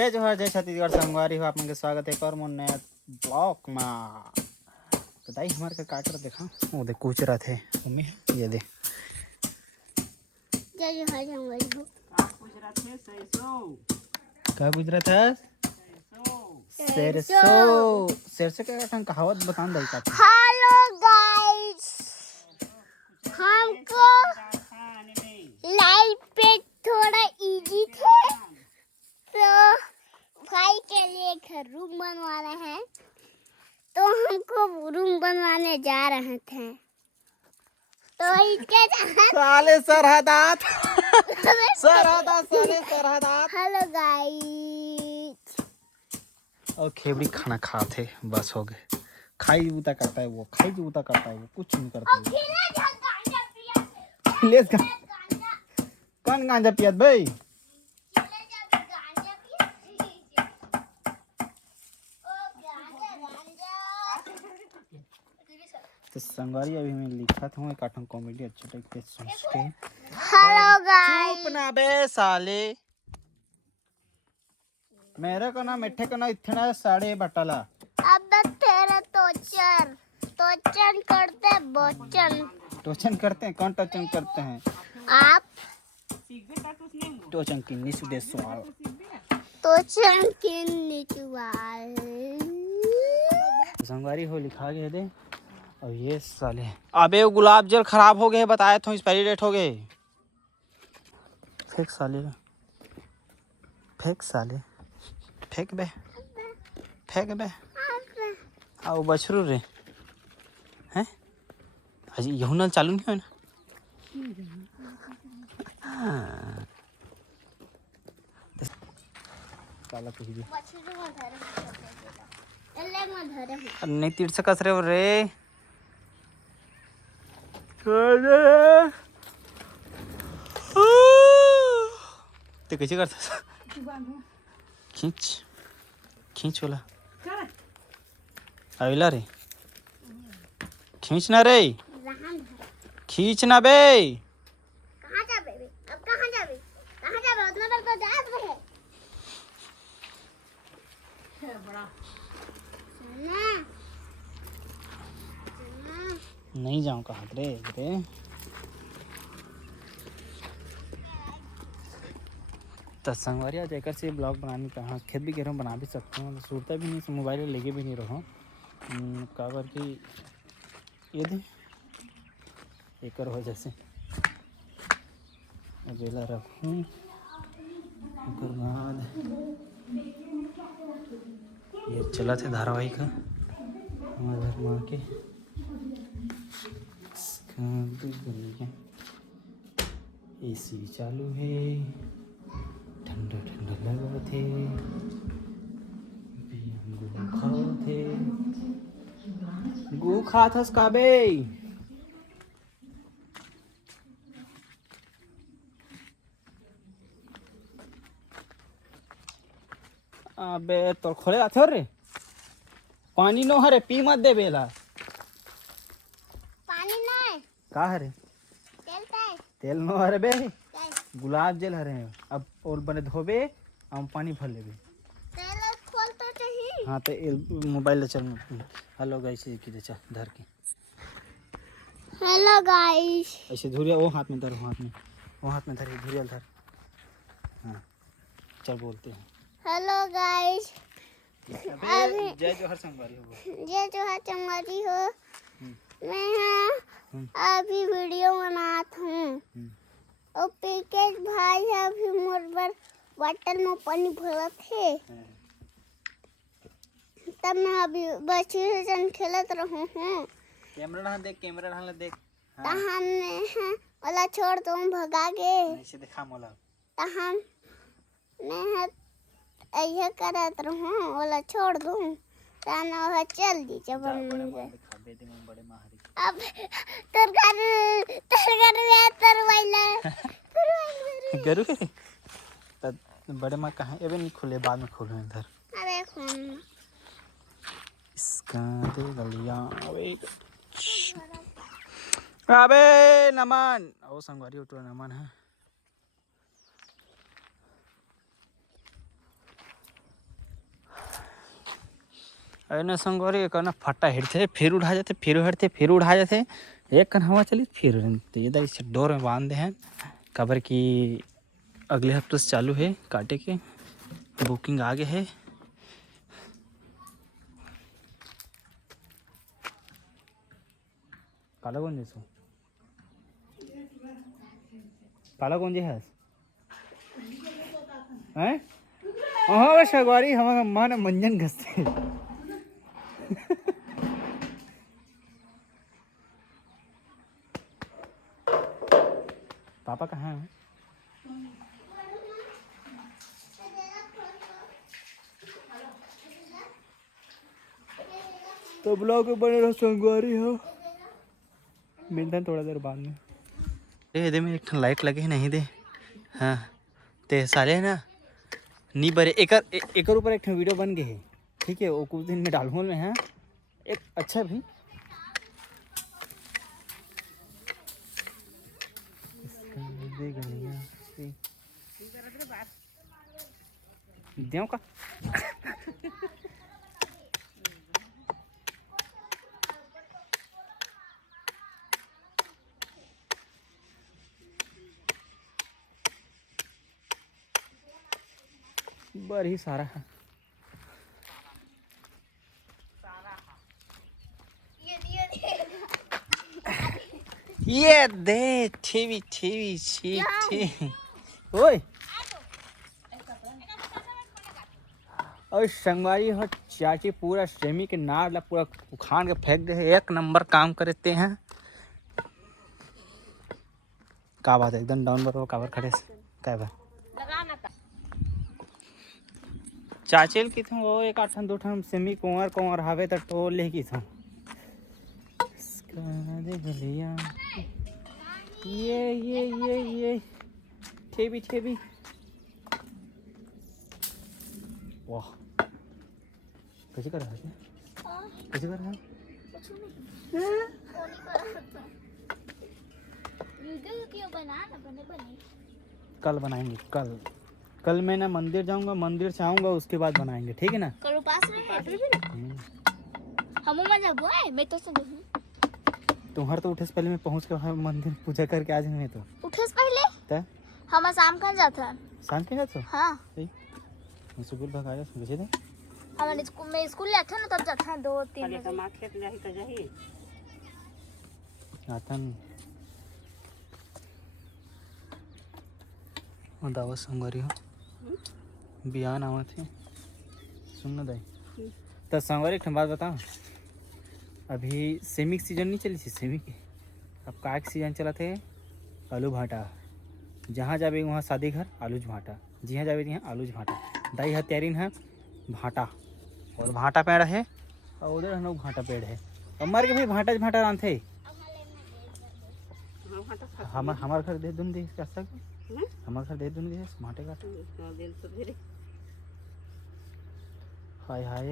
जय जोहार जय छत्तीसगढ़ संगवारी हो आपन के स्वागत है एक और मोर नया ब्लॉग में। बताई हमारे का काट देखा वो देख कुछ रहा थे मम्मी ये दे जय जोहार संगवारी हो क्या गुजरा था सरसों सरसों का ठन कहावत बता दई का हेलो गाइस, हमको लाइफ पे थोड़ा इजी थे तो भाई के लिए घर रूम बनवाना है तो हमको रूम बनवाने जा रहे थे तो इसके साले सरहदात साले सरहदात। हेलो गाइस, और खेबड़ी खाना खाते बस हो गए। खाई जूता करता है वो, खाई जूता करता है वो, कुछ नहीं करता है। ले कौन गांजा पियत भाई? तो संगवारी अभी मैं लिखा था एक आठम कॉमेडी अच्छा टाइप के सोच के। हेलो गाइस, चुप ना बे साले, मेरे को ना मिठे को ना इतना साड़े बटला। अब तेरा टोचन करते टोचन करते हैं? कौन टोचन करते हैं? आप टोचन की निसुदे सवाल टोचन की निचवाल संगवारी हो लिखा गया दे। और ये साले अबे वो गुलाब जल खराब हो गए बताए तो एक्सपायरी डेट हो गए। फेंक साले, फेंक साले, फेंक बे, फेंक बे। आओ बछरू रे हैं आज यहू नल चालू नहीं हो ना। साला कुछ भी नहीं तीर से कस रहे रे तो कैसे करता? खींच खींच वाला अविला रे, खींच ना रे, खींच ना बे। कहाँ जाबे बे? अब कहाँ जाबे उतना देर तो जात रहे नहीं जाऊँ कहाँ रे रे। तो संगवारिया जेकर से ब्लॉग बनाने कहाँ खेत भी कह बना भी सकते हैं, सूरता भी नहीं, मोबाइल लेके भी नहीं रहो काबर की ये दे एक वजह से बेला रखूँ ओकर बाद ये चला थे धारावाहिक हमारे घर माँ के एसी भी चालू है, ठंडा ठंडा लगा थे, गु खाथस काबे। अबे तो खोले आथे रे पानी नो हरे पी मत दे बेला। पानी नहीं का हरे तेल नो हरे बे, गुलाब जल हरे अब और बने धोबे हम पानी भर लेबे। तेल खोल तो चाहिए। हाँ तो मोबाइल ले चल। हेलो गाइस की चल धर के। हेलो गाइस, ऐसे धुरिया वो हाथ में धर, वो हाथ में धर धुरिया धर। हाँ चल बोलते हैं हेलो गाइस, अबे जय जोहार संगवारी हो। ये जो है चंगारी हो, मैं यहाँ अभी वीडियो बनात हूँ और पीकेश भाई अभी मोर बर बॉटल में पानी भरत है तब मैं अभी बच्चे जन खेलत रहूँ हूँ। कैमरा देख, कैमरा ढाल देख। हाँ। हमने वाला छोड़ तुम भगा गे ऐसे दिखा मोला हम मैं ऐसा करत रहूँ वाला छोड़ दूँ ताना वह चल दी जब अब गरु बड़े माँ कहाँ अबे नहीं खुले, बाद में खोलो इधर। अबे खून इसका दे गलिया अबे नमन ओ संगवारी उठो नमन है। अरे संगवारी एक ना फट्टा हिड़ते फिर उड़ा जाते फिर हटते फिर उड़ा जाते एक कन हवा चली फिर इधर इसे डोर में बांधे हैं कबर की अगले हफ्ते से चालू है काटे के बुकिंग आगे है। काला कौन जैसो काला कौन जे है हैं हाँ सगवारी हमारा मन मंजन घसते पापा कहाँ है तो ब्लॉग बने रहो संगवारी हो मिलते हैं थोड़ा देर बाद में। दे में एक लाइट लगे नहीं दे हाँ ते साले ना नहीं बरे एक ऊपर एक वीडियो बन गए है ठीक है वो कुछ दिन में डालूंगा में है एक अच्छा भी देव का बड़ी सारा है ये दे टीवी टीवी टी ओए और संगवारी हो चाची पूरा सेमी के नार ला पूरा उखाड़ के फेंक दे एक नंबर काम करते हैं का बात है एकदम डाउन पर काबर खड़े से क्या बात चाचेल की थूँ वो एक आठन दो ठन सेमी कुंवर कुंवर हावे तो टोल ले की थूँ दे गलिया ये ठेबी ठेबी वाह कैसे कर रहा है कैसे कर रहा है कल बनाएंगे कल मैं ना मंदिर जाऊंगा मंदिर से आऊंगा उसके बाद बनाएंगे ठीक है ना कल पास में है हम मजा बुआए मैं तो समझ तुम्हारे तो उठे से पहले मैं पहुंच के मंदिर पूजा करके आ जाऊंगे तो उठे से पहले हम शाम का जाता शाम के जाते हां स्कूल भगाया समझे थे हम स्कूल में स्कूल जाता ना तब जाता 2-3 बजे मां खेत जाही तो जाही आता नहीं दावा संगवारी हो बियान आवा थे सुनना दाई तो संगवारी एक बात बताओ अभी सेमी की सीजन नहीं चली थी सेमी की अब का सीजन चला थे आलू भाटा जहाँ जावे वहाँ शादी घर आलू भाटा जहाँ जावे यहाँ आलू भाटा दाई है तैयारी है भाटा और भाटा पेड़ है और उधर हम लोग भाटा पेड़ है और मर के भी भाटा भाटा रान थे हमारे घर दे दूँ दे हमारे घर दे दूँगी भाटे का हाय हाय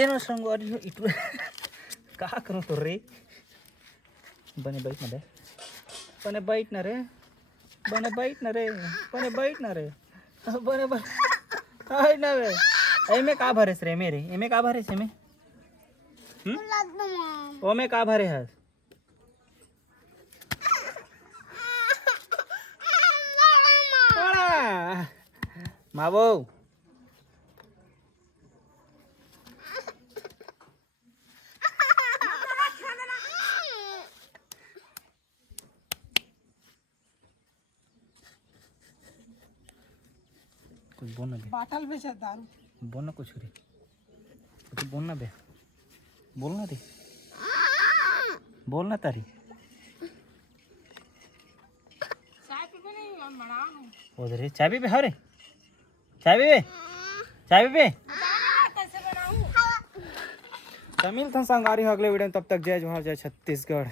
ಏನು ಸಂಗವಾರಿ ಇಟ್ಟು का करूँ तो रे बने बैठ ना रे बने बैठ ना रे बने बैठ ना रे बने बैठ ना रे बने बैठ ना रे एमे का भरे रे मेरे एमे का भरे से में ओ में का भरे है माबो कुछ बोलना बे बाटल बेचा दारू बोलना कुछ रे कुछ बोलना बे बोलना रे बोलना तारी चाय पीबे नहीं हम बना उधर चाय भी हरे चाय भी कैसे बनाऊं तमिल था संगारी हो अगले वीडियो में तब तक जय जोहार जय छत्तीसगढ़।